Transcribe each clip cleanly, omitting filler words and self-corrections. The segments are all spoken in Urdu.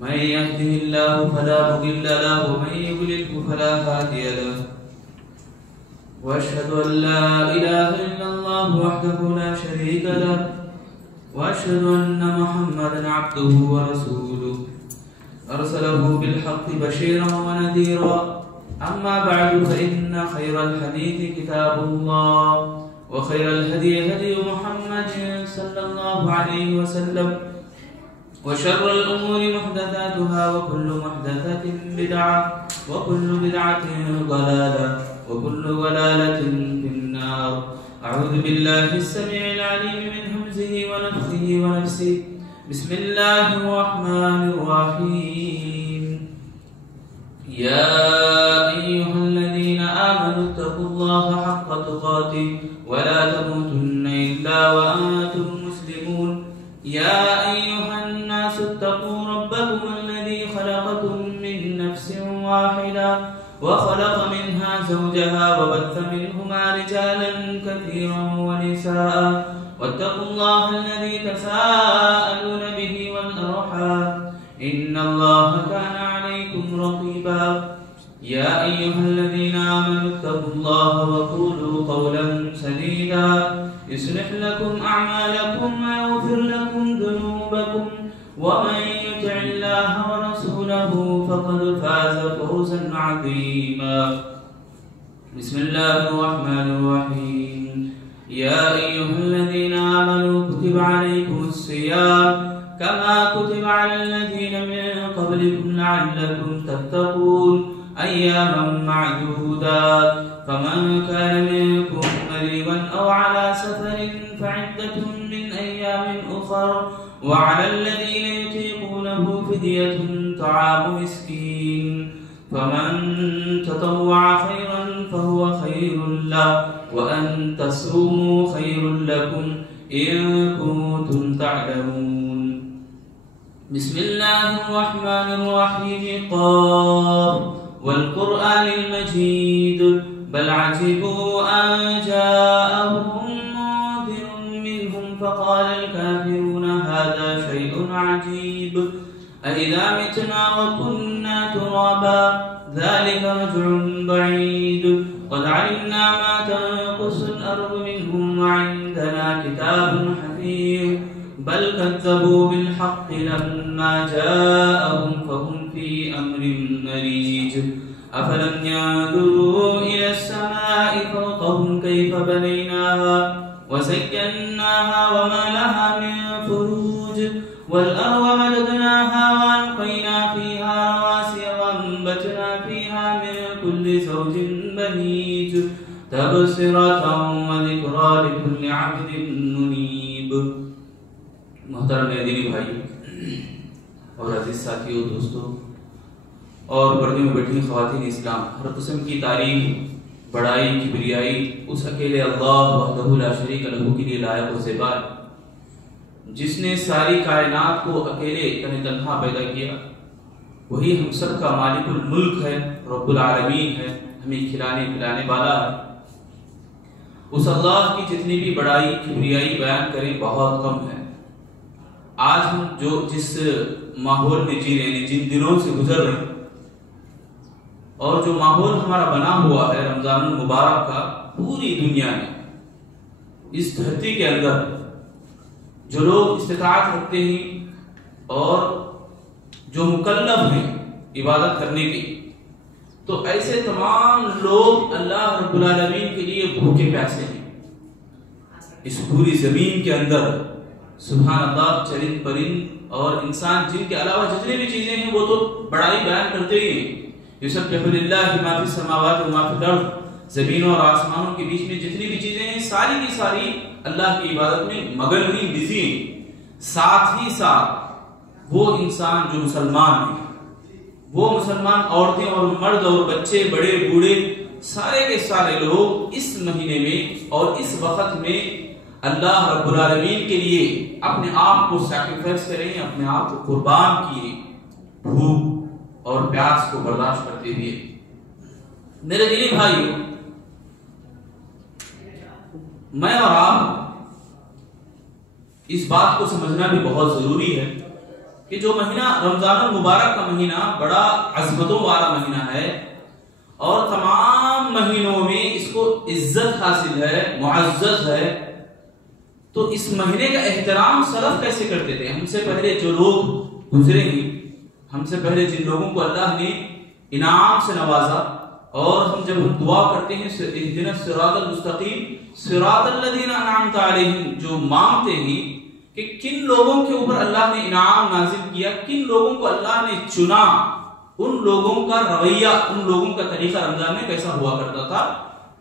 من يهده الله فلا مضل له ومن يضلل فلا هادي له وأشهد أن لا إله إلا الله وحده لا شريك له وأشهد أن محمدا عبده ورسوله أرسله بالحق بشيرا ونذيرا أما بعد فإن خير الحديث كتاب الله وخير الهدي هدي محمد صلى الله عليه وسلم وشر الأمور محدثاتها وكل محدثة بدعة وكل بدعة ضلالة وكل ضلالة في النار. أعوذ بالله السميع العليم من همزه ونفخه ونفسه. بسم الله الرحمن الرحيم. يا أيها الذين آمنوا اتقوا الله حق تقاته ولا تموتن إلا وأنتم مسلمون. يا أيها الناس اتقوا ربكم الذي خلقكم من نفس واحدة وخلق منها زوجها وبث منهما رجالا كثيرا ونساء واتقوا الله الذي تساءلون به والأرحام إن الله كان عليكم رقيبا. يا أيها الذين آمنوا اتقوا الله وقولوا قولا سديدا يصلح لكم أعمالكم ويغفر لكم ذنوبكم ومن يطع الله ورسوله فقد فاز فوزا عظيما. بسم الله الرحمن الرحيم. يا أيها الذين آمنوا كتب عليكم الصيام كما كتب على الذين من قبلكم لعلكم تتقون أياما معدودات. فمن كان منكم مريضا أو على سفر فعدة من أيام أخر وعلى الذين يطيقونه فدية طعام مسكين فمن تطوع خيرا فهو خير له وأن تصوموا خير لكم إن كنتم تعلمون. بسم الله الرحمن الرحيم. قاف والقرآن المجيد بل عجبوا أن جاءهم منذر منهم فقال الكافرون هذا شيء عجيب أإذا متنا وكنا ترابا ذلك رجع بعيد قد علمنا ما تنقص الأرض منهم وعندنا كتاب حفيظ بل كذبوا بالحق لما جاءهم فهم في أمر مريج. أفلم ينظروا إلى السماء فوقهم كيف بنيناها وزيناها وما لها من فروج والأرض مددناها وألقينا فيها رواسي وأنبتنا فيها من كل زوج بهيج تبصرة وذكرى لكل عبد منيب. محترم دینی بھائی اور عزیز ساتھیوں دوستوں اور پردے میں بیٹھی خواتین اسلام، ہر قسم کی تعریف بڑائی کبریائی اس اکیلے اللہ وحدہ لا شریک لہ کے لیے لائق و زیبا ہے جس نے ساری کائنات کو اکیلے تنہا پیدا کیا. وہی ہم سب کا مالک الملک ہے، رب العالمین ہے، ہمیں کھلانے پلانے والا ہے. اس اللہ کی جتنی بھی بڑائی کبریائی بیان کریں بہت کم ہے. آج ہم جس ماحول میں جی رہے ہیں، جن دنوں سے گزر رہے ہیں اور جو ماحول ہمارا بنا ہوا ہے رمضان المبارک کا، پوری دنیا میں اس دھرتی کے اندر جو لوگ استطاعت رکھتے ہیں اور جو مکلف ہیں عبادت کرنے کی، تو ایسے تمام لوگ اللہ رب العالمین کے لیے بھوکے پیاسے ہیں. اس پوری زمین کے اندر سبحان اللہ چرند پرند اور انسان جن کے علاوہ جتنے بھی چیزیں ہیں وہ تو بڑائی بیان کرتے ہی ہیں. یسبح للہ ما فی السماوات و ما فی الارض، زمینوں اور آسمانوں کے بیچ میں جتنی بھی چیزیں ہیں ساری کی ساری اللہ کی عبادت میں مگن ہوئی بزی ہیں. ساتھ ہی ساتھ وہ انسان جو مسلمان ہیں، وہ مسلمان عورتیں اور مرد اور بچے بڑے بوڑھے سارے کے سارے لوگ اس مہینے میں اور اس وقت میں اللہ رب العالمین کے لیے اپنے آپ کو سیکریفائس کریں، اپنے آپ کو قربان کیے، بھوک اور پیاس کو برداشت کرتے ہوئے. میرے دلی بھائیوں، میں اور آپ اس بات کو سمجھنا بھی بہت ضروری ہے کہ جو مہینہ رمضان المبارک کا مہینہ بڑا عظمتوں والا مہینہ ہے اور تمام مہینوں میں اس کو عزت حاصل ہے، معزز ہے، تو اس مہینے کا احترام سلف کیسے کرتے تھے؟ ہم سے پہلے جو لوگ گزرے ہیں، ہم سے پہلے جن لوگوں کو اللہ نے انعام سے نوازا، اور ہم جب ہم دعا کرتے ہیں اہدنا الصراط المستقیم صراط الذین انعمت علیہم، جو مانگتے ہیں کہ کن لوگوں کے اوپر اللہ نے انعام نازل کیا، کن لوگوں کو اللہ نے چنا، ان لوگوں کا رویہ، ان لوگوں کا طریقہ رمضان میں کیسا ہوا کرتا تھا،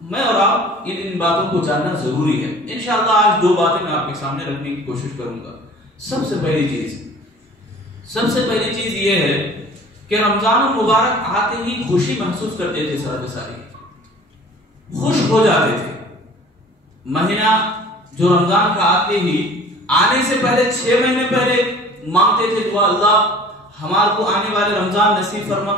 میں اور آپ ان باتوں کو جاننا ضروری ہے۔ انشاءاللہ آج دو باتیں میں آپ کے سامنے رکھنے کی کوشش کروں گا۔ سب سے پہلی چیز یہ ہے کہ رمضان المبارک آتے ہی خوشی محسوس کرتے تھے، سارے خوش ہو جاتے تھے۔ مہینہ جو رمضان کا آتے ہی آنے سے پہلے 6 مہینے پہلے مانگتے تھے دعا، اللہ ہمارے کو آنے والے رمضان نصیب فرما،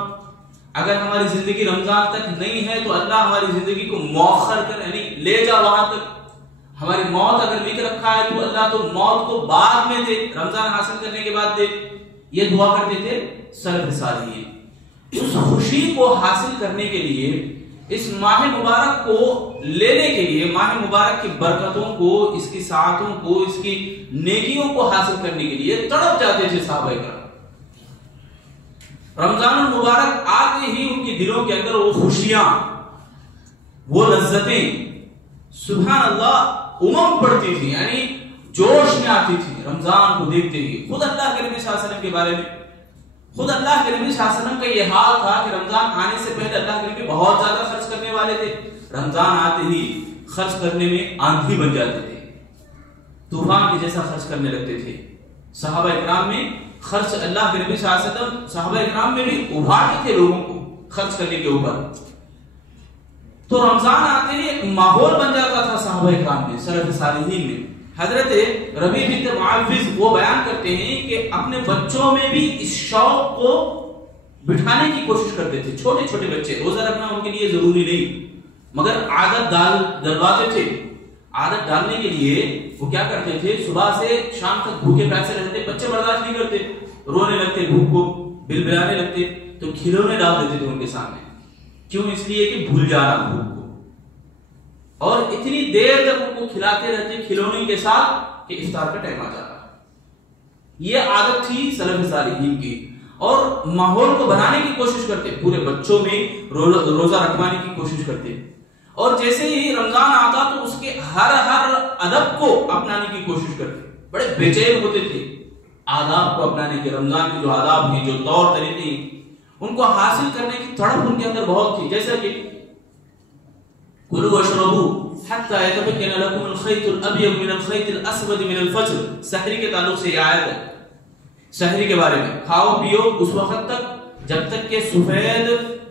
اگر ہماری زندگی رمضان تک نہیں ہے تو اللہ ہماری زندگی کو مؤخر کر، یعنی لے جا وہاں تک، ہماری موت اگر لکھ رکھا ہے تو اللہ تو موت کو بعد میں دے، رمضان حاصل کرنے کے بعد دے، یہ دعا کرتے تھے سلف صالحین۔ اس خوشی کو حاصل کرنے کے لیے، اس ماہ مبارک کو لینے کے لیے، ماہ مبارک کی برکتوں کو، اس کی ساعتوں کو، اس کی نیکیوں کو حاصل کرنے کے لیے تڑپ جاتے تھے صحابہ کرام۔ رمضان المبارک آتے ہی ان کے دلوں کے اندر وہ خوشیاں، وہ لذتیں، سبحان اللہ، امنگ پڑتی تھی، یعنی جوش میں آتی تھی رمضان کو دیکھتے ہی۔ خود اللہ کے نبی صلی اللہ علیہ وسلم کے بارے میں، خود اللہ کے نبی صلی اللہ علیہ وسلم کا یہ حال تھا کہ رمضان آنے سے پہلے اللہ کے نبی بہت زیادہ خرچ کرنے والے تھے، رمضان آتے ہی خرچ کرنے میں آندھی بن جاتے تھے، طوفان کے جیسا خرچ کرنے لگتے تھے۔ صحابہ اکرام میں خرچ، اللہ کے نبی صلی اللہ علیہ وسلم صحابہ اکرام میں بھی ابھارتے تھے لوگوں کو خرچ کرنے کے اوپر۔ تو رمضان آتے ہی ایک ماحول بن جاتا تھا صحابہ اکرام میں، سلف صالحین میں۔ حضرت ربیع بن معوذ وہ بیان کرتے ہیں کہ اپنے بچوں میں بھی اس شوق کو بٹھانے کی کوشش کرتے تھے۔ چھوٹے چھوٹے بچے، روزہ رکھنا ان کے لیے ضروری نہیں، مگر عادت ڈلواتے تھے۔ عادت ڈالنے کے لیے وہ کیا کرتے تھے، صبح سے شام تک بھوکے پیاسے رہتے، بچے برداشت نہیں کرتے، رونے لگتے، بھوک کو بلبلانے لگتے، تو کھلونے ڈال دیتے تھے ان کے سامنے۔ کیوں؟ اس لیے کہ بھول جانا بھوک کو، اور اتنی دیر تک ان کو کھلاتے رہتے کھلونے کے ساتھ کہ افطار کا ٹائم آ جاتا۔ یہ عادت تھی سلف صالحین کی، اور ماحول کو بنانے کی کوشش کرتے، پورے بچوں میں روزہ رکھوانے کی کوشش کرتے، اور جیسے ہی رمضان آتا تو اس کے ہر ادب کو اپنانے کی کوشش کرتے، بڑے بے چین ہوتے تھے آداب کو اپنانے کے۔ رمضان کے جو آداب ہیں، جو طور طریقے ہیں، ان کو حاصل کرنے کی تڑپ ان کے اندر بہت تھی، جیسا کہ کلوا واشربوا حتى يتبين لكم الخيط الابيض من الخيط الاسود من الفجر، سحری کے تعلق سے یہ آیت ہے، سحری کے بارے میں۔ کھاؤ پیو اس وقت تک جب تک کہ سفید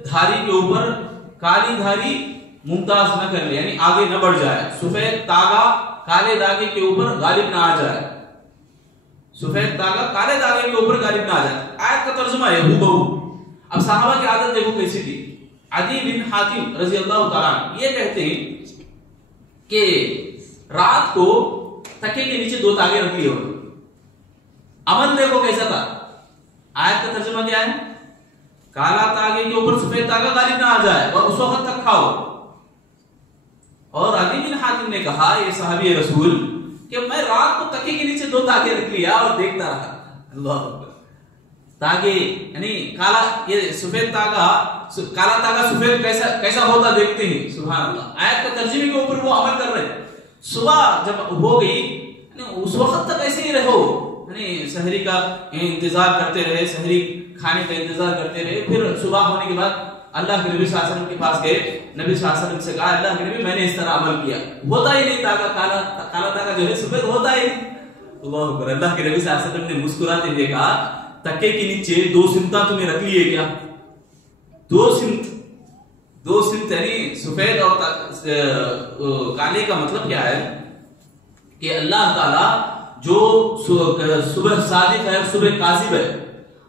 دھاری کے اوپر کالی دھاری ممتاز نہ کر لے، یعنی آگے نہ بڑھ جائے، سفید تاگا کالے داغے کے اوپر غالب نہ آ جائے، سفید تاگا کالے داغے کے اوپر غالب نہ آ جائے۔ آیت کا ترجمہ ہے ہو بہو۔ اب صحابہ کی عادت دیکھو کیسی تھی۔ عدی بن حاتم رضی اللہ تعالیٰ یہ کہتے ہیں کہ رات کو تکے کے نیچے 2 تاگے رکھ لیے ہوئے۔ عمل دیکھو کیسا تھا۔ آیت کا ترجمہ کیا ہے؟ کالا تاگے کے اوپر سفید تاگا غالب نہ آ جائے اور اس وقت تک کھاؤ۔ اور عدی بن حاتم نے کہا، یہ صحابی رسول، کہ میں رات کو تکے کے نیچے 2 تاگے رکھ لیا اور دیکھتا رہا۔ اللہ اکبر۔ تاگے یعنی کالا، یہ سفید تاگا، کالا تاگا سفید کیسا ہوتا دیکھتے ہیں، سبحان اللہ۔ آیت کا ترجمے کے اوپر وہ عمل کر رہے۔ صبح جب ہو گئی، اس وقت تک ایسے ہی رہو، یعنی سحری کا انتظار کرتے رہے، سحری کھانے کا انتظار کرتے رہے۔ پھر صبح ہونے کے بعد اللہ کے نبی صلی اللہ علیہ وسلم کے پاس گئے، نبی صلی اللہ علیہ وسلم سے کہا، اللہ کے نبی میں نے اس طرح عمل کیا، ہوتا ہی نہیں تاگا، کالا تاگا جو ہے سفید ہوتا ہی نہیں۔ اللہ اکبر۔ اللہ کے نبی صلی اللہ علیہ وسلم نے مسکراتے ہوئے کہا، تکے کے نیچے 2 سمتاں تمہیں رکھ لیے کیا؟ 2 سمت یعنی سفید اور کالے کا مطلب کیا ہے کہ اللہ تعالیٰ جو صبح صادق ہے، صبح کاذب ہے،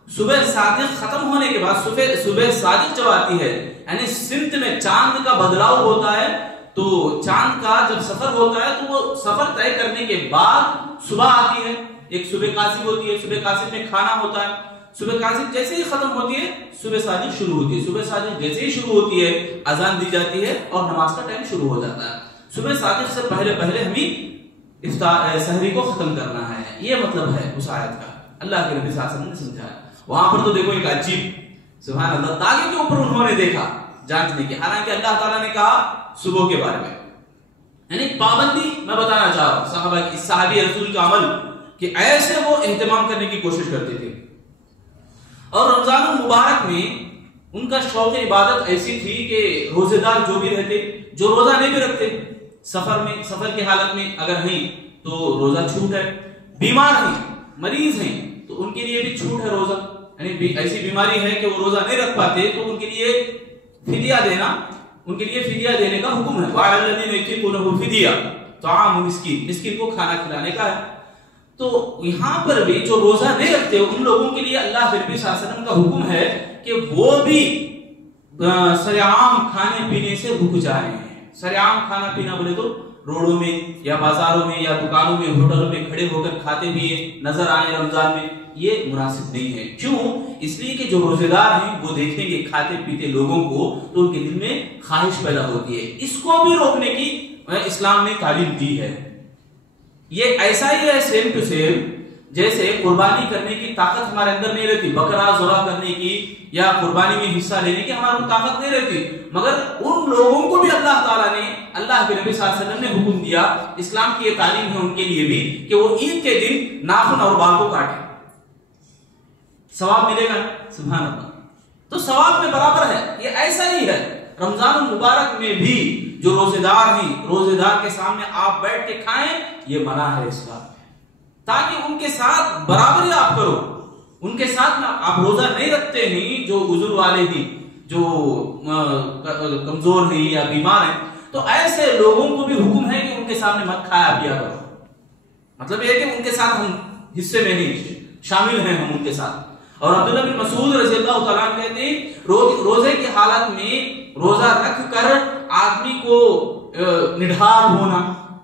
صبح صادق ختم ہونے کے بعد صبح صادق جب آتی ہے، یعنی سمت میں چاند کا بدلاؤ ہوتا ہے، تو چاند کا جب سفر ہوتا ہے تو وہ سفر طے کرنے کے بعد صبح آتی ہے، ایک صبح قاسم ہوتی ہے، صبح قاسم میں کھانا ہوتا ہے، صبح قاسم جیسے ہی ختم ہوتی ہے صبح صادق شروع ہوتی ہے، صبح صادق جیسے ہی شروع ہوتی ہے اذان دی جاتی ہے اور نماز کا ٹائم شروع ہو جاتا ہے۔ صبح صادق سے پہلے ہمیں سحری کو ختم کرنا ہے، یہ مطلب ہے اس آیت کا، اللہ کے نبی صلی اللہ علیہ وسلم نے سمجھایا۔ وہاں پر تو دیکھو ایک عجیب، سبحان اللہ، تاکہ کے اوپر انہوں نے دیکھا جانچنے کی، حالانکہ اللہ تعالیٰ نے کہا صبح کے بارے میں، یعنی پابندی میں بتانا چاہ رہا ہوں صحابہ کی، صحابی رسول کا عمل کہ ایسے وہ اہتمام کرنے کی کوشش کرتے تھے۔ اور رمضان المبارک میں ان کا شوق عبادت ایسی تھی کہ روزے دار جو بھی رہتے، جو روزہ نہیں بھی رکھتے، سفر کی حالت میں اگر نہیں تو روزہ چھوٹ ہے، بیمار ہیں، مریض ہیں تو ان کے لیے بھی چھوٹ ہے روزہ، یعنی ایسی بیماری ہے کہ وہ روزہ نہیں رکھ پاتے تو ان کے لیے فدیہ دینا، ان کے لیے فدیہ دینے کا حکم ہے، وَعَلَى الَّذِينَ يُطِيقُونَهُ فِدْيَةٌ طَعَامُ مِسْكِين، مسکین کو کھانا کھلانے کا ہے۔ تو یہاں پر بھی جو روزہ نہیں رکھتے ان لوگوں کے لیے اللہ کے نبی صلی اللہ علیہ وسلم کا حکم ہے کہ وہ بھی سرعام کھانے پینے سے رک جائیں۔ سرعام کھانا پینا بولے تو روڈوں میں یا بازاروں میں یا دکانوں میں ہوٹلوں میں کھڑے ہو کر کھاتے ہوئے نظر آنے رمضان میں، یہ مناسب نہیں ہے۔ کیوں؟ اس لیے کہ جو روزے دار ہیں وہ دیکھیں گے کھاتے پیتے لوگوں کو تو ان کے دل میں خواہش پیدا ہوتی ہے، اس کو بھی روکنے کی اسلام نے تعلیم دی ہے۔ یہ ایسا ہی ہے سیم ٹو سیم جیسے قربانی کرنے کی طاقت ہمارے اندر نہیں رہتی، بکرا ذبح کرنے کی یا قربانی میں حصہ لینے کی ہمارے اندر طاقت نہیں رہتی، مگر ان لوگوں کو بھی اللہ تعالیٰ نے، اللہ کے نبی صلی اللہ علیہ وسلم نے حکم دیا، اسلام کی یہ تعلیم ہے ان کے لیے بھی کہ وہ عید کے دن ناخن اور بال کو کاٹیں، ثواب ملے گا، سبحان اللہ۔ تو ثواب میں برابر ہے، یہ ایسا ہی ہے رمضان المبارک میں بھی جو روزے دار ہیں، روزے دار کے سامنے آپ بیٹھ کے کھائیں، یہ منع ہے اسلام میں، تاکہ ان کے ساتھ برابری آپ کرو، ان کے ساتھ آپ روزہ نہیں رکھتے ہیں جو عذر والے ہیں، جو کمزور ہیں یا بیمار ہیں، تو ایسے لوگوں کو بھی حکم ہے کہ ان کے سامنے مت کھایا پیا کرو، مطلب یہ کہ ان کے ساتھ ہم حصے میں نہیں شامل ہیں، ہم ان کے ساتھ۔ اور عبداللہ بن مسعود رضی اللہ تعالیٰ عنہ کہتے ہیں روزے کی حالت میں روزہ رکھ کر آدمی کو نڈھال ہونا،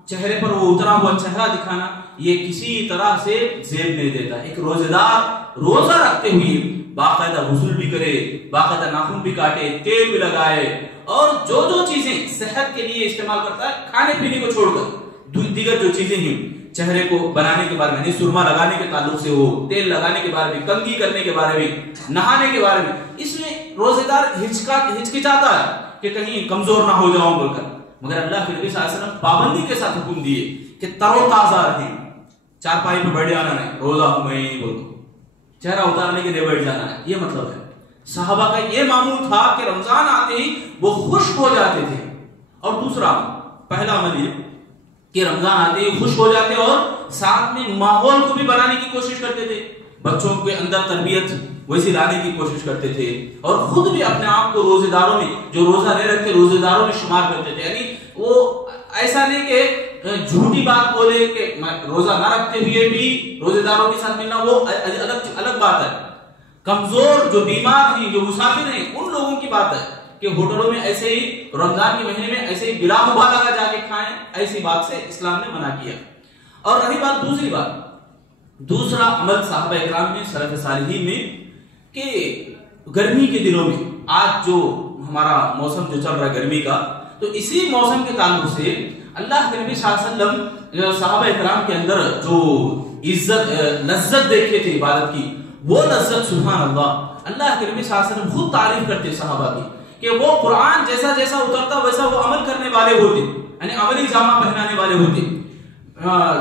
چہرے پر وہ اترا ہوا چہرہ دکھانا، یہ کسی طرح سے زیب نہیں دیتا۔ ایک روزے دار روزہ رکھتے ہوئے باقاعدہ غسل بھی کرے، باقاعدہ ناخن بھی کاٹے، تیل بھی لگائے، اور جو چیزیں صحت کے لیے استعمال کرتا ہے کھانے پینے کو چھوڑ کر دیگر جو چیزیں ہیں چہرے کو بنانے کے بارے میں، سرما لگانے کے تعلق سے ہو، تیل لگانے کے بارے میں، کنگھی کرنے کے بارے میں، نہانے کے بارے میں، اس میں روزے دار ہچکچاتا ہے کہ کہیں کمزور نہ ہو جاؤں بول کر، مگر اللہ کے نبی صلی اللہ علیہ وسلم پابندی کے ساتھ حکم دیے کہ تر و تازہ رہیں، چارپائی پہ بیٹھ جانا نہیں، روزہ ہوں میں بول دو، چہرہ اتارنے کے لیے بیٹھ جانا ہے، یہ مطلب ہے۔ صحابہ کا یہ معمول تھا کہ رمضان آتے ہی وہ خشک ہو جاتے تھے، اور دوسرا پہلا عمل یہ کہ رمضان آتے ہی خوش ہو جاتے اور ساتھ میں ماحول کو بھی بنانے کی کوشش کرتے تھے، بچوں کے اندر تربیت ویسی لانے کی کوشش کرتے تھے، اور خود بھی اپنے آپ کو روزے داروں میں، جو روزہ نہیں رکھتے روزے داروں میں شمار کرتے تھے، یعنی وہ ایسا نہیں کہ جھوٹی بات بولے کہ روزہ نہ رکھتے ہوئے بھی روزے داروں کے ساتھ ملنا، وہ الگ بات ہے۔ کمزور جو بیمار ہیں، جو مسافر ہیں، ان لوگوں کی بات ہے کہ ہوٹلوں میں ایسے ہی رمضان کے مہینے میں ایسے ہی بلا مبالغہ جا کے کھائیں، ایسی بات سے اسلام نے منع کیا۔ اور رہی بات دوسری بات، دوسرا عمل صحابہ اکرام میں، سلف صالحین میں، کہ گرمی کے دنوں میں، آج جو ہمارا موسم جو چل رہا ہے گرمی کا، تو اسی موسم کے تعلق سے اللہ کے نبی صلی اللہ علیہ وسلم صحابہ اکرام کے اندر جو لذت دیکھتے تھے عبادت کی، وہ لذت سبحان اللہ، اللہ کے نبی صلی اللہ علیہ وسلم خود تعریف کرتے صحابہ کی کہ وہ قرآن جیسا جیسا اترتا ویسا وہ عمل کرنے والے ہوتے، یعنی عملی جامہ پہنانے والے ہوتے۔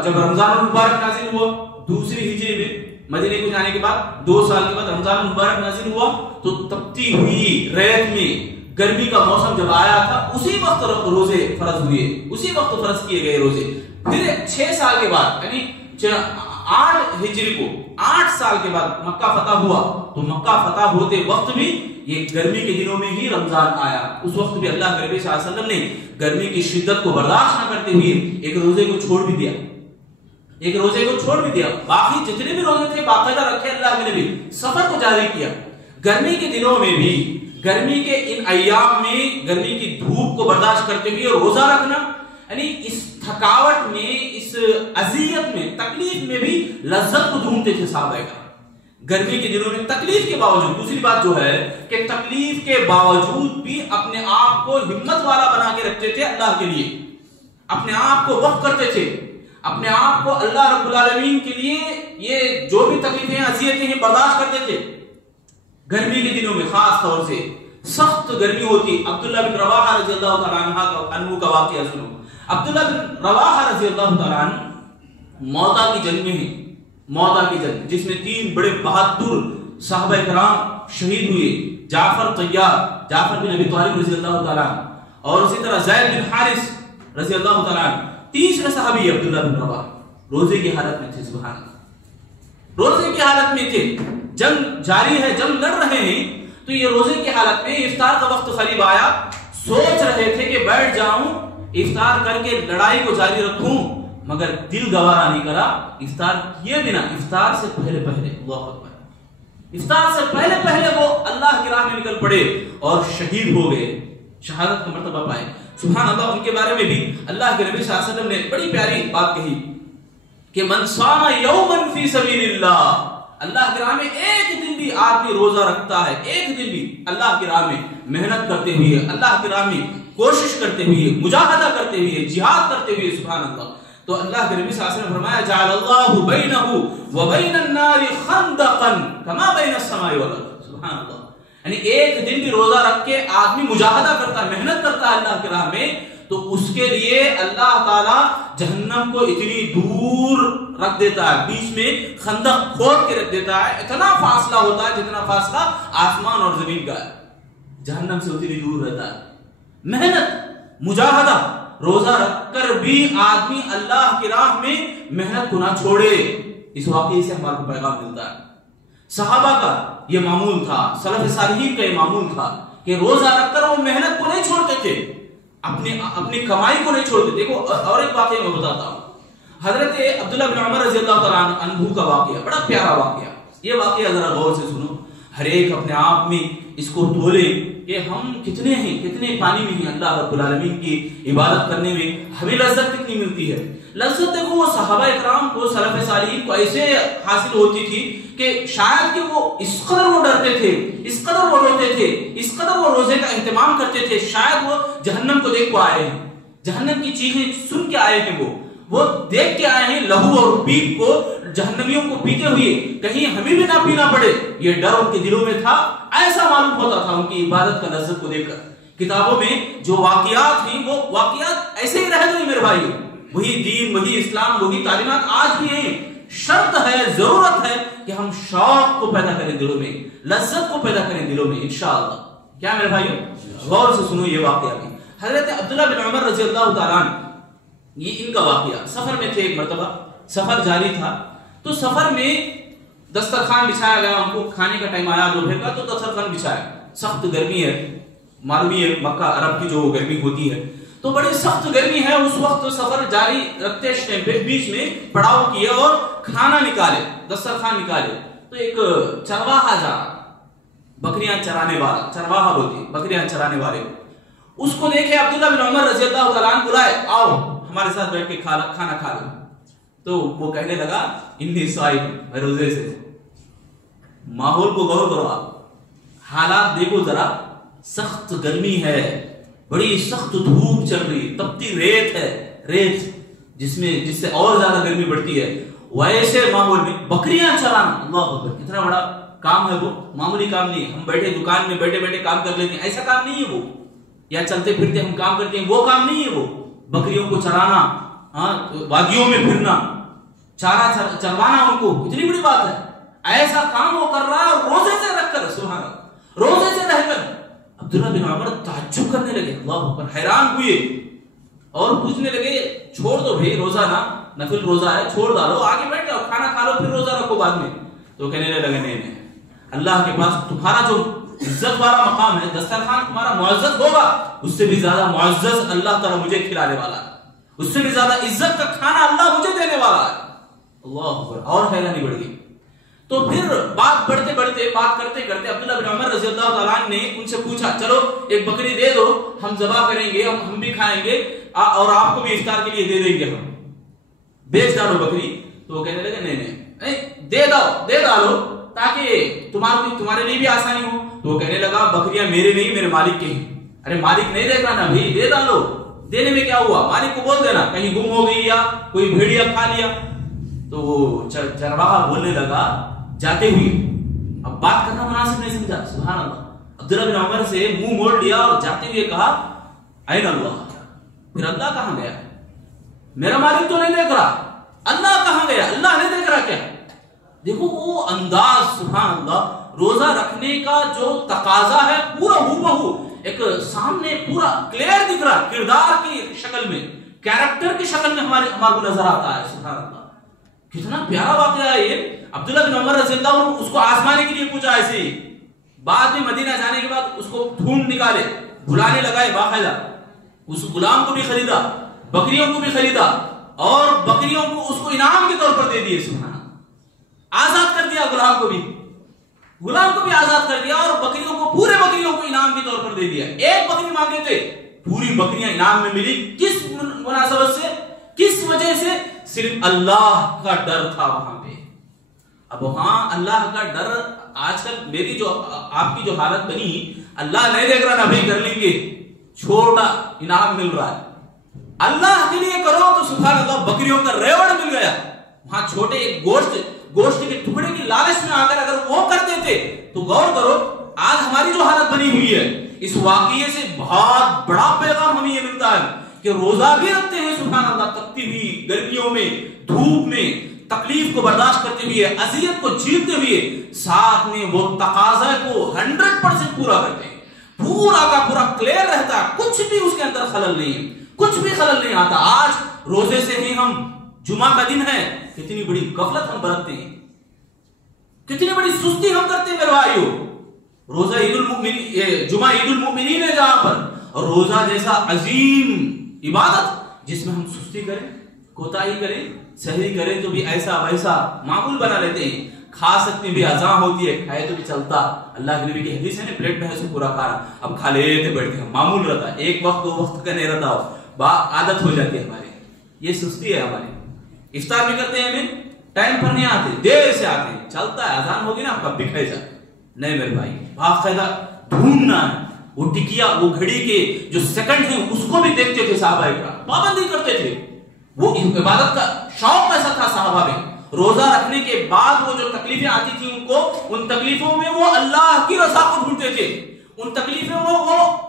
جب رمضان المبارک نازل ہوا دوسری ہجری میں، مدینے کو جانے کے بعد 2 سال کے بعد رمضان المبارک نازل ہوا، تو تپتی ہوئی ریت میں گرمی کا موسم جب آیا تھا، اسی وقت روزے فرض ہوئے، اسی وقت فرض کیے گئے روزے۔ پھر 6 سال کے بعد، یعنی 8 ہجری کو 8 سال کے بعد مکہ فتح ہوا، تو مکہ فتح ہوتے وقت بھی یہ گرمی کے دنوں میں ہی رمضان آیا، اس وقت بھی اللہ کے نبی صلی اللہ علیہ وسلم نے گرمی کی شدت کو برداشت نہ کرتے ہوئے ایک روزے کو چھوڑ بھی دیا، ایک روزے کو چھوڑ بھی دیا، باقی جتنے بھی روزے تھے باقاعدہ رکھے اللہ کے نبی، سفر کو جاری کیا۔ گرمی کے دنوں میں بھی، گرمی کے ان ایام میں گرمی کی دھوپ کو برداشت کرتے ہوئے روزہ رکھنا، یعنی اس تھکاوٹ میں، اس اذیت میں، تکلیف میں بھی لذت کو ڈھونڈتے تھے صحابہ کرام. گرمی کے دنوں میں تکلیف کے باوجود، دوسری بات جو ہے کہ تکلیف کے باوجود بھی اپنے آپ کو ہمت والا بنا کے رکھتے تھے اللہ کے لیے، اپنے آپ کو وقف کرتے تھے، اپنے آپ کو اللہ رب العالمین کے لیے یہ جو بھی تکلیفیں اذیتیں ہیں برداشت کرتے تھے. گرمی کے دنوں میں خاص طور سے سخت گرمی ہوتی. عبداللہ بن رواحہ رضی اللہ تعالیٰ عنہ کا واقعہ سنو. عبداللہ بن رواحہ رضی اللہ تعالیٰ عنہ موتا کی جنگ میں ہیں، موتا کی جنگ جس میں 3 بڑے بہادر صحابہ کرام شہید ہوئے. جعفر طیار، جعفر بن ابی طالب رضی اللہ تعالیٰ عنہ، اور اسی طرح زید بن حارث رضی اللہ تعالیٰ عنہ. تیسرے صحابی عبداللہ بن رواحہ روزے کی حالت میں تھے. سبحان اللہ، روزے کی حالت میں تھے. جنگ جاری ہے، جنگ لڑ رہے ہیں، تو یہ روزے کی حالت میں افطار کا وقت قریب آیا. سوچ رہے تھے کہ بیٹھ جاؤں افطار کر کے لڑائی کو جاری رکھوں، مگر دل گوارا نہیں کرا. افطار کیے بنا افطار سے پہلے اللہ اکبر، افطار سے پہلے وہ اللہ کی راہ میں نکل پڑے اور شہید ہو گئے، شہادت کا مرتبہ پائے. سبحان اللہ. ان کے بارے میں بھی اللہ کے نبی صلی اللہ علیہ وسلم نے بڑی پیاری بات کہی کہ من صام یوما فی سبیل اللہ، اللہ کی راہ میں ایک دن بھی آدمی روزہ رکھتا ہے، ایک دن بھی اللہ کی راہ میں محنت کرتے ہوئے، اللہ کی راہ میں کوشش کرتے ہوئے، مجاہدہ کرتے ہوئے، جہاد کرتے ہوئے، سبحان اللہ، تو اللہ کے نبی صلی اللہ علیہ وسلم نے فرمایا جعل اللہ بینہ وبین النار خندقا کما بین السماء والارض. سبحان اللہ. یعنی ایک دن بھی روزہ رکھ کے آدمی مجاہدہ کرتا ہے، محنت کرتا ہے اللہ کی راہ میں، تو اس کے لیے اللہ تعالیٰ جہنم کو اتنی دور رکھ دیتا ہے، بیچ میں خندق کھود کے رکھ دیتا ہے. اتنا فاصلہ ہوتا ہے جتنا فاصلہ آسمان اور زمین کا ہے، جہنم سے اتنی دور رہتا ہے. محنت، مجاہدہ، روزہ رکھ کر بھی آدمی اللہ کی راہ میں محنت کو نہ چھوڑے. اس واقعے سے ہمارے کو پیغام ملتا ہے. صحابہ کا یہ معمول تھا، سلف صالحین کا یہ معمول تھا کہ روزہ رکھ کر وہ محنت کو نہیں چھوڑتے تھے، اپنی کمائی کو نہیں چھوڑتے. دیکھو اور ایک واقعہ میں بتاتا ہوں، حضرت عبداللہ بن عمر رضی اللہ تعالیٰ عنہ کا واقعہ، بڑا پیارا واقعہ. یہ واقعہ ذرا غور سے سنو. ہر ایک اپنے آپ میں اس کو تولے کہ ہم کتنے ہیں، کتنے پانی میں ہیں اللہ رب العالمین کی عبادت کرنے میں ہمیں لذت کتنی ملتی ہے. لذت دیکھو وہ صحابہ اکرام کو، سلف صالحین کو ایسے حاصل ہوتی تھی کہ شاید کہ وہ اس قدر وہ ڈرتے تھے، اس قدر وہ روتے تھے، اس قدر وہ روزے کا اہتمام کرتے تھے. شاید وہ جہنم کو دیکھ کو آئے ہیں، جہنم کی چیخیں سن کے آئے ہیں، وہ دیکھ کے آئے ہیں لہو اور پیپ کو، جہنمیوں کو پیتے ہوئے، کہیں ہمیں بھی نہ پینا پڑے. یہ ڈر ان کے دلوں میں تھا. ایسا معلوم ہوتا تھا ان کی عبادت کا لذت کو دیکھ کر. کتابوں میں جو واقعات ہیں وہ واقعات ایسے ہی رہ گئے میرے بھائی. وہی دین، وہی اسلام، وہی تعلیمات آج بھی ہیں. شرط ہے، ضرورت ہے کہ ہم شوق کو پیدا کریں دلوں میں، لذت کو پیدا کریں دلوں میں انشاءاللہ. کیا میرے بھائیو؟ غور سے سنو یہ واقعہ بھی. حضرت عبداللہ بن عمر رضی اللہ تعالیٰ عنہ، یہ ان کا واقعہ، سفر میں تھے. ایک مرتبہ سفر جاری تھا، تو سفر میں دسترخوان بچھایا گیا. ان کو کھانے کا ٹائم آیا دوپہر کا، تو دسترخوان بچھایا. سخت گرمی ہے، معلوم ہے مکہ عرب کی جو گرمی ہوتی ہے، تو بڑی سخت گرمی ہے. اس وقت سفر جاری رکھتے بیچ میں پڑاؤ کیے اور کھانا نکالے، دسترخوان نکالے. تو ایک چرواہا جا، بکریاں چرانے والا، چرواہا بولتے بکریاں چرانے والے، اس کو دیکھے عبداللہ بن عمر رضی اللہ تعالیٰ عنہ بلائے، آؤ ہمارے ساتھ بیٹھ کے کھانا کھا لو. تو وہ کہنے لگا انی صائم، میں روزے سے. ماحول کو غور کرو، آپ حالات دیکھو ذرا. سخت گرمی ہے، بڑی سخت دھوپ چل رہی، تپتی ریت ہے، ریت جس سے اور زیادہ گرمی بڑھتی ہے. ویسے ماحول میں بکریاں چرانا، اللہ اکبر، کتنا بڑا کام ہے وہ، معمولی کام نہیں. ہم بیٹھے دکان میں بیٹھے کام کر لیتے ہیں، ایسا کام نہیں ہے وہ. یا چلتے پھرتے ہم کام کرتے ہیں، وہ کام نہیں ہے وہ. بکریوں کو چرانا، وادیوں میں پھرنا، چارہ چروانا ان کو، اتنی بڑی بات ہے. ایسا کام وہ کر رہا ہے روزے سے رکھ کر، سبحان اللہ، روزے سے رہ کر. عبداللہ بن عمر تعجب کرنے لگے، اللہ اکبر، حیران ہوئے اور پوچھنے لگے چھوڑ دو بھائی روزہ، نفل روزہ ہے، چھوڑ ڈالو، آگے بیٹھ جاؤ، کھانا کھا لو، پھر روزہ رکھو بعد میں. تو کہنے لگے نہیں، اللہ کے پاس تمہارا جو عزت والا مقام ہے، دسترخوان تمہارا معزز ہوگا، اس سے بھی زیادہ معزز اللہ تعالیٰ مجھے کھلانے والا ہے، اس سے بھی زیادہ عزت کا کھانا اللہ مجھے دینے والا ہے. اللہ اکبر، اور حیرانی بڑھ گئی. تو پھر بات بڑھتے بڑھتے بات کرتے کرتے عبداللہ بن عمر رضی اللہ تعالیٰ عنہ نے ان سے پوچھا چلو ایک بکری دے دو, ہم ذبح کریں گے, ہم بھی کھائیں گے اور آپ کو بھی افطار کے لیے دے دیں گے, ہم بیچ ڈالو بکری. تو وہ کہنے لگے نہیں دے ڈالو تاکہ تمہارے لیے بھی آسانی ہو. تو وہ کہنے لگا بکریاں میرے نہیں میرے مالک کے ہیں. ارے مالک نہیں دیکھ رہا نا بھائی, دے ڈالو. دینے میں کیا ہوا, مالک کو بول دینا کہیں گم ہو گئی یا کوئی بھیڑیا کھا لیا. تو وہ چرواہا بولنے لگا جاتے ہوئے, اب بات کرنا مناسب نہیں سمجھا, سبحان اللہ, عبداللہ بن عمر سے منہ موڑ لیا اور جاتے ہوئے کہا این اللہ, پھر اللہ کہاں گیا, میرا مالک تو نہیں دیکھ رہا, اللہ کہاں گیا, اللہ نہیں دیکھ رہا کیا. دیکھو وہ انداز, سبحان اللہ, روزہ رکھنے کا جو تقاضا ہے پورا ہو ایک سامنے پورا کلیئر دکھ رہا, کردار کی شکل میں, کیریکٹر کی شکل میں ہمارے کو نظر آتا ہے. سبحان اللہ, کتنا پیارا واقعہ ہے یہ. عبداللہ بن عمر رضی اللہ عنہ اس کو آزمانے کے لیے پوچھا ایسے ہی, بعد میں مدینہ جانے کے بعد اس کو ڈھونڈ نکالے, بلانے لگائے باقاعدہ, اس غلام کو بھی خریدا, بکریوں کو بھی خریدا اور بکریوں کو اس کو انعام کے طور پر دے دیے. سبحان اللہ, آزاد کر دیا غلام کو بھی آزاد کر دیا اور بکریوں کو, پورے بکریوں کو انعام کے طور پر دے دیا. ایک بکری مانگے تھے, پوری بکریاں انعام میں ملی. کس مناسبت سے, کس وجہ سے, صرف اللہ کا ڈر تھا وہاں پہ. اب وہاں اللہ کا ڈر, آج کل میری جو آپ کی جو حالت بنی, اللہ نہیں دیکھ رہا نا بھائی کر لیں گے, چھوٹا انعام مل رہا ہے, اللہ کے لیے کرو تو سبحان اللہ بکریوں کا ریوڑ مل گیا. وہاں چھوٹے ایک گوشت کے ٹکڑے کی لالچ میں آ کر اگر وہ کرتے تھے تو غور کرو آج ہماری جو حالت بنی ہوئی ہے. اس واقعے سے بہت بڑا پیغام ہمیں یہ ملتا ہے کہ روزہ بھی رکھتے ہیں سبحان اللہ, تپتی ہوئی گرمیوں میں, دھوپ میں, تکلیف کو برداشت کرتے ہوئے, اذیت کو جیتتے ہوئے, ساتھ میں وہ تقاضا کو 100% پورا کرتے ہیں, پورا کا پورا کلیئر رہتا ہے, کچھ بھی اس کے اندر خلل نہیں ہے, کچھ بھی خلل نہیں آتا. آج روزے سے ہی ہم, جمعہ کا دن ہے, کتنی بڑی غفلت ہم برتتے ہیں, کتنی بڑی سستی ہم کرتے ہیں میرے بھائیو. روزہ جمعہ عید المؤمنین ہے جہاں پر, اور روزہ جیسا عظیم عبادت جس میں ہم سستی کریں, کوتاہی کریں, سحری کریں تو بھی ایسا ویسا معمول بنا لیتے ہیں. کھا سکتے بھی, اذان ہوتی ہے, کھائے تو بھی چلتا. اللہ کے نبی کی حدیث ہے نا, پلیٹ میں ہے سو پورا کھانا, اب کھا لیتے بیٹھتے ہیں, معمول رہتا ہے, ایک وقت دو وقت کا نہیں رہتا ہو, عادت ہو جاتی ہے ہماری. یہ سستی ہے ہماری. افطار بھی کرتے ہیں, ہمیں ٹائم پر نہیں آتے, دیر سے آتے ہیں, چلتا ہے, اذان ہوگی نا کب بھی کھائے جا. نہیں میرے بھائی, باقاعدہ ڈھونڈنا ہے. وہ ٹکیا, وہ گھڑی کے جو سیکنڈ ہیں اس کو بھی دیکھتے تھے صحابہ کرام, پابندی کرتے تھے. وہ عبادت کا شوق ایسا تھا صحابہ میں. روزہ رکھنے کے بعد وہ جو تکلیفیں آتی تھیں ان کو, ان تکلیفوں میں وہ اللہ کی رضا کو ڈھونڈتے تھے. ان تکلیفوں میں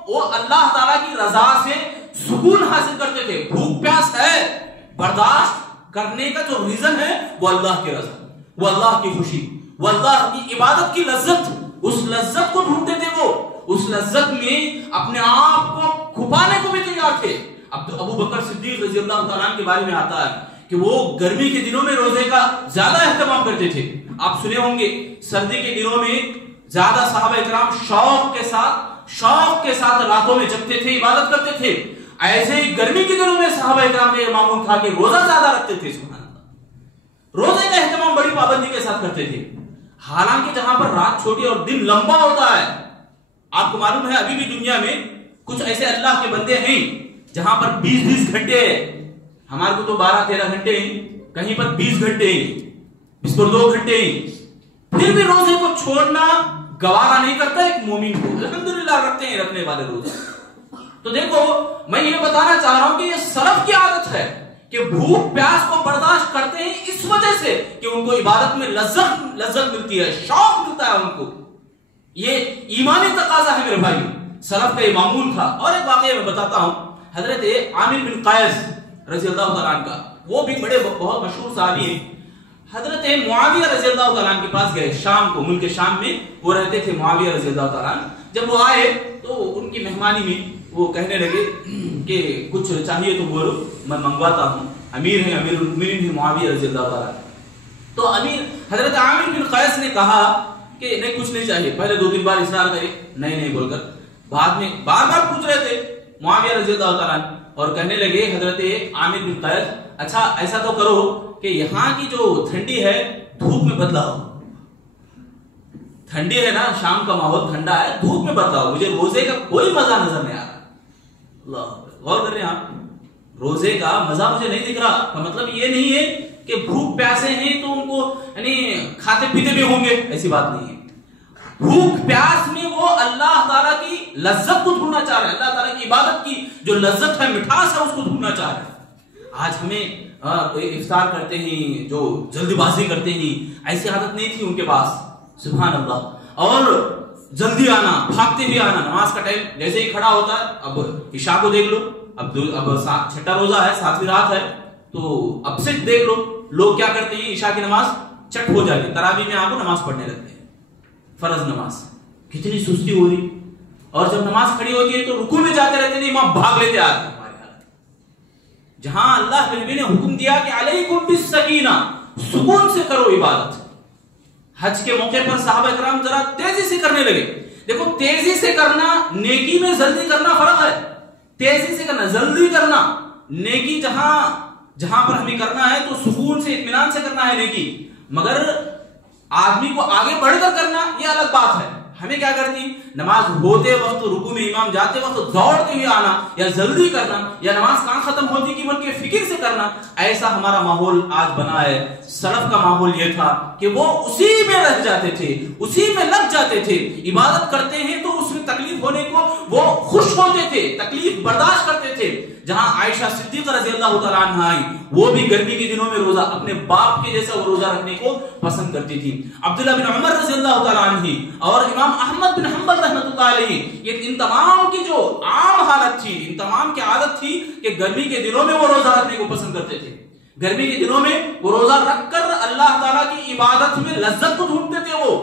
وہ اللہ تعالیٰ کی رضا سے سکون حاصل کرتے تھے. بھوک پیاس ہے, برداشت کرنے کا جو ریزن ہے وہ اللہ کی رضا, وہ اللہ کی خوشی, وہ اللہ کی عبادت کی لذت, اس لذت کو ڈھونڈتے تھے. وہ اس لذت میں اپنے آپ کو کھپانے کو بھی تیار تھے. ابو بکر صدیق رضی اللہ تعالیٰ عنہ کے بارے میں آتا ہے کہ وہ گرمی کے دنوں میں روزے کا زیادہ اہتمام کرتے تھے. آپ سنے ہوں گے سردی کے دنوں میں زیادہ صحابہ اکرام شوق کے ساتھ راتوں میں جگتے تھے, عبادت کرتے تھے. ایسے ہی گرمی کے دنوں میں صحابہ اکرام کا یہ معمول تھا کہ روزہ زیادہ رکھتے تھے. سبحان اللہ, روزے کا اہتمام بڑی پابندی کے ساتھ کرتے تھے. حالانکہ جہاں پر رات چھوٹی اور دن لمبا ہوتا ہے, آپ کو معلوم ہے ابھی بھی دنیا میں کچھ ایسے اللہ کے بندے ہیں جہاں پر 20-20 گھنٹے ہیں. ہمارے کو تو 12-13 گھنٹے ہیں, کہیں پر 20 گھنٹے ہیں, اس پر 2 گھنٹے ہیں. پھر بھی روزے کو چھوڑنا گوارا نہیں کرتا ایک مومن کو. الحمدللہ رکھتے ہیں رکھنے والے روزے. تو دیکھو میں یہ بتانا چاہ رہا ہوں کہ یہ سلف کی عادت ہے کہ بھوک پیاس کو برداشت کرتے ہیں اس وجہ سے کہ ان کو عبادت میں لذت ملتی ہے, شوق ملتا ہے ان کو. یہ ایمانی تقاضا ہے میرے بھائی, سلف کا یہ معمول تھا. اور ایک واقعہ میں بتاتا ہوں, حضرت عامر بن قیس رضی اللہ تعالیٰ عنہ کا, وہ بھی بڑے بہت مشہور صحابی ہیں. حضرت معاویہ رضی اللہ تعالیٰ عنہ کے پاس گئے, شام کو, ملک شام میں وہ رہتے تھے معاویہ رضی اللہ تعالیٰ عنہ. جب وہ آئے تو ان کی مہمانی میں وہ کہنے لگے کہ کچھ چاہیے تو بولو, میں منگواتا ہوں. امیر ہیں, امیر المؤمنین ہیں معاویہ رضی اللہ تعالیٰ. تو حضرت عامر بن قیس نے کہا کہ نہیں کچھ نہیں چاہیے. پہلے 2-3 بار اصرار کرے, نہیں بول کر بعد میں بار پوچھ رہے تھے معاویہ رضی اللہ تعالیٰ اور کہنے لگے حضرت عامر بن قیس, اچھا ایسا تو کرو کہ یہاں کی جو ٹھنڈی ہے دھوپ میں بدلاؤ, ٹھنڈی ہے نا, شام کا ماحول ٹھنڈا ہے, دھوپ میں بتاؤ, مجھے روزے کا کوئی مزہ نظر نہیں آ رہا. اللہ غور کر رہے ہیں آپ, روزے کا مزہ مجھے نہیں دکھ رہا. کا مطلب یہ نہیں ہے کہ بھوک پیاسے ہیں تو ان کو یعنی کھاتے پیتے بھی ہوں گے, ایسی بات نہیں ہے. بھوک پیاس میں وہ اللہ تعالیٰ کی لذت کو ڈھونڈنا چاہ رہے ہیں, اللہ تعالیٰ کی عبادت کی جو لذت ہے, مٹھاس ہے, اس کو ڈھونڈنا چاہ رہے ہیں. آج ہمیں افطار کرتے ہیں جو جلدی بازی کرتے ہیں, ایسی عادت نہیں تھی ان کے پاس, سبحان اللہ. اور جلدی آنا, بھاگتے ہوئے آنا, نماز کا ٹائم جیسے ہی کھڑا ہوتا ہے. اب عشاء کو دیکھ لو, اب چھٹا روزہ ہے, 7ویں رات ہے, تو اب سے دیکھ لو لوگ کیا کرتے ہیں, عشاء کی نماز چٹ ہو جاتی, تراویح میں آپ کو نماز پڑھنے لگتے ہیں, فرض نماز. کتنی سستی ہو رہی. اور جب نماز کھڑی ہوتی ہے تو رکوع میں جاتے رہتے ہیں, امام بھاگ لیتے آتے ہیں. جہاں اللہ کے نبی نے حکم دیا کہ علیکم بالسکینہ, سکون سے کرو عبادت. حج کے موقع پر صحابہ کرام ذرا تیزی سے کرنے لگے. دیکھو تیزی سے کرنا, نیکی میں جلدی کرنا فرق ہے. تیزی سے کرنا, جلدی کرنا, نیکی جہاں پر ہمیں کرنا ہے تو سکون سے اطمینان سے کرنا ہے نیکی. مگر آدمی کو آگے بڑھ کر کرنا یہ الگ بات ہے. ہمیں کیا کرتی, نماز ہوتے وقت رکوع میں امام جاتے وقت دوڑتے ہوئے آنا, یا جلدی کرنا, یا نماز کہاں ختم ہوتی کی بلکہ فکر سے کرنا. ایسا ہمارا ماحول آج بنا ہے. سلف کا ماحول یہ تھا کہ وہ اسی میں رہ جاتے تھے, اسی میں لگ جاتے تھے. عبادت کرتے ہیں تو اس میں تکلیف ہونے کو وہ خوش ہوتے تھے, تکلیف برداشت کرتے تھے. جہاں عائشہ صدیقہ رضی اللہ تعالیٰ عنہ آئی, وہ بھی گرمی کے دنوں میں روزہ اپنے باپ کے جیسا وہ روزہ رکھنے کو پسند کرتی تھی. عبداللہ بن عمر رضی اللہ تعالیٰ عنہ اور امام احمد بن حنبل رحمۃ اللہ علیہ, یہ ان تمام کی جو عام حالت تھی, ان تمام کی عادت تھی کہ گرمی کے دنوں میں وہ روزہ رکھنے کو پسند کرتے تھے. گرمی کے دنوں میں وہ روزہ رکھ کر اللہ تعالیٰ کی عبادت میں لذت کو ڈھونڈتے تھے. وہ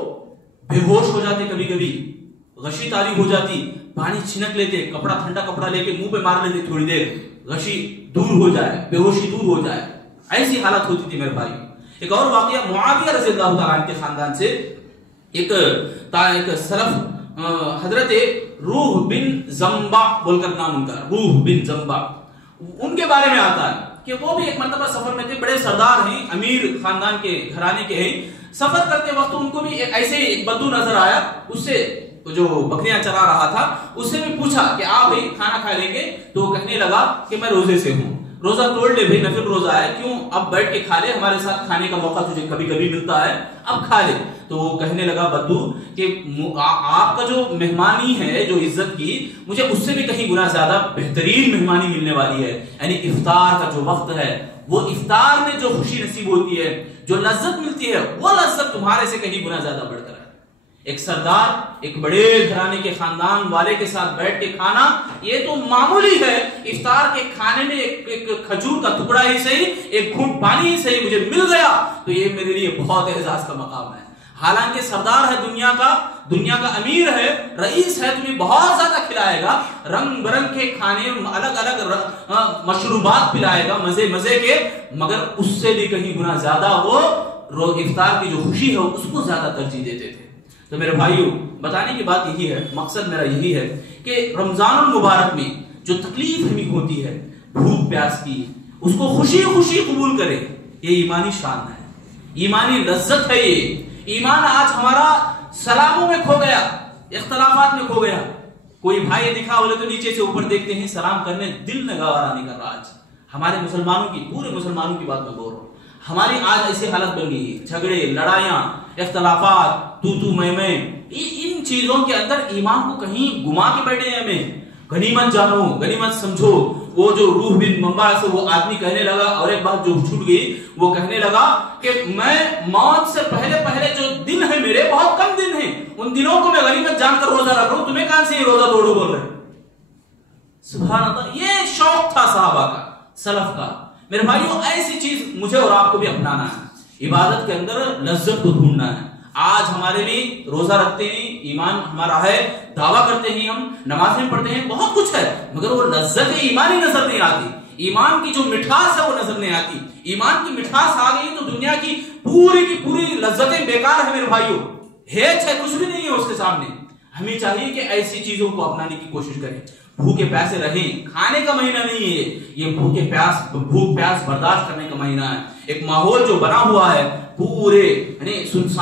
بے ہوش ہو جاتے, کبھی کبھی غشی تاری ہو جاتی, پانی چھنک لیتے, کپڑا ٹھنڈا کپڑا لے کے منہ پہ مار لیتے, تھوڑی دیر غشی دور ہو جائے, بے ہوشی دور ہو جائے. ایسی حالت ہوتی تھی میرے بھائی. ایک اور واقعہ معاویہ رضی اللہ تعالیٰ عنہ کے خاندان سے, ایک سلف حضرت روح بن زمبا بول کر نام ان کا, روح بن زمبا, ان کے بارے میں آتا ہے کہ وہ بھی ایک مرتبہ سفر میں تھے. بڑے سردار ہیں, امیر خاندان کے گھرانے کے ہیں. سفر کرتے وقت ان کو بھی ایسے ایک بدو نظر آیا, اس سے جو بکریاں چرا رہا تھا, اس سے بھی پوچھا کہ آپ بھائی کھانا کھا لیں گے؟ تو وہ کہنے لگا کہ میں روزے سے ہوں. روزہ توڑ لے بھائی, نفل روزہ ہے, کیوں اب بیٹھ کے کھا لے, ہمارے ساتھ کھانے کا موقع تجھے کبھی کبھی ملتا ہے, اب کھا لے. تو وہ کہنے لگا بدو کہ آپ کا جو مہمانی ہے, جو عزت کی, مجھے اس سے بھی کہیں گنا زیادہ بہترین مہمانی ملنے والی ہے. یعنی افطار کا جو وقت ہے, وہ افطار میں جو خوشی نصیب ہوتی ہے, جو لذت ملتی ہے, وہ لذت تمہارے سے کہیں گنا زیادہ بڑھ کر ہے. ایک سردار ایک بڑے گھرانے کے خاندان والے کے ساتھ بیٹھ کے کھانا, یہ تو معمولی ہے. افطار کے کھانے میں ایک کھجور کا ٹکڑا ہی صحیح, ایک گھونٹ پانی ہی صحیح مجھے مل گیا تو یہ میرے لیے بہت اعزاز کا مقام ہے. حالانکہ سردار ہے دنیا کا امیر ہے, رئیس ہے, تمہیں بہت زیادہ کھلائے گا, رنگ برنگ کے کھانے, الگ الگ مشروبات پلائے گا, مزے کے, مگر اس سے بھی کہیں گنا زیادہ وہ افطار کی جو خوشی ہے اس کو زیادہ ترجیح دیتے تھے. تو میرے بھائیو, بتانے کی بات یہی ہے, مقصد میرا یہی ہے کہ رمضان المبارک میں جو تکلیف ہمیں ہوتی ہے بھوک پیاس کی, اس کو خوشی خوشی قبول کرے. یہ ایمانی شان ہے, ایمانی لذت ہے. یہ ایمان آج ہمارا سلاموں میں کھو گیا, اختلافات میں کھو گیا. کوئی بھائی دکھا بولے تو نیچے سے اوپر دیکھتے ہیں, سلام کرنے دل میں گوارا نہیں کر رہا. آج ہمارے مسلمانوں کی, پورے مسلمانوں کی بات میں بول رہا ہوں, ہماری آج ایسی حالت بن گئی ہے. جھگڑے, لڑائیاں, اختلافات, تو میں, ان چیزوں کے اندر ایمان کو کہیں گما کے بیٹھے ہیں. ہمیں غنیمت جانو, غنیمت سمجھو. وہ جو روح بن منبع سے وہ آدمی کہنے لگا, اور ایک بات جو چھوٹ گئی, وہ کہنے لگا کہ میں موت سے پہلے جو دن ہے میرے, بہت کم دن ہیں, ان دنوں کو میں غنیمت جان کر روزہ رکھ رہا ہوں, تمہیں کہاں سے یہ روزہ توڑو بول رہے. سبحان اللہ, یہ شوق تھا صحابہ کا, سلف کا. میرے بھائیوں, ایسی چیز مجھے اور آپ کو بھی اپنانا ہے. عبادت کے اندر لذت کو ڈھونڈنا ہے. آج ہمارے بھی روزہ رکھتے ہیں, ایمان ہمارا ہے, دعویٰ کرتے ہیں, ہم نمازیں پڑھتے ہیں, بہت کچھ ہے, مگر وہ لذت ایمانی نظر نہیں آتی. ایمان کی جو مٹھاس ہے وہ نظر نہیں آتی. ایمان کی مٹھاس آ گئی تو دنیا کی پوری لذتیں بیکار ہے میرے بھائیوں. ہیچ ہے, کچھ بھی نہیں ہے اس کے سامنے. ہمیں چاہیے کہ ایسی چیزوں کو اپنانے کی کوشش کریں. بھوکے پیاسے رہیں, کھانے کا مہینہ نہیں ہے یہ, بھوک پیاس برداشت کرنے کا مہینہ ہے. ایک ماحول جو بنا ہوا ہے پورے یعنی سنسان